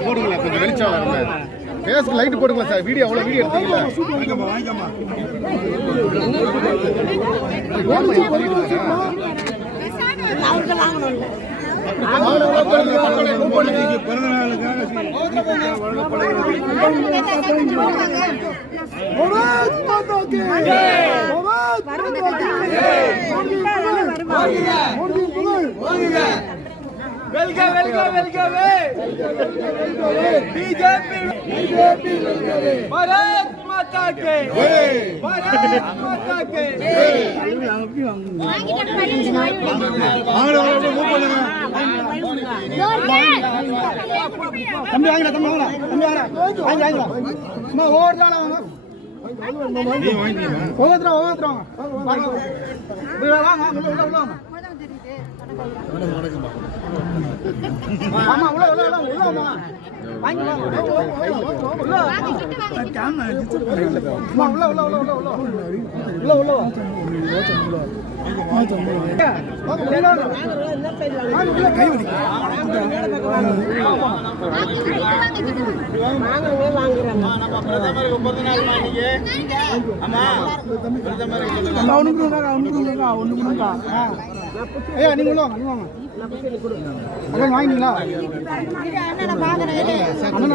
போடுங்களா கொஞ்சம் வெளிச்சம் பேஸ்க்கு light போடுங்களா sir video அவ்வளவு வீடியோ எடுத்தீங்களா வெல்க வெல்க வெல்கவே बीजेपी भारत माता के भारत माता के தம்பி வாங்கடா தம்பி வாங்கடா தம்பி வாங்கடா அம்மா ஓடுறாளா நீ வாங்கிடா ஓடுறா வாங்க உள்ள ஆமா உள்ள வாங்க வாங்கிங்களா அண்ணன்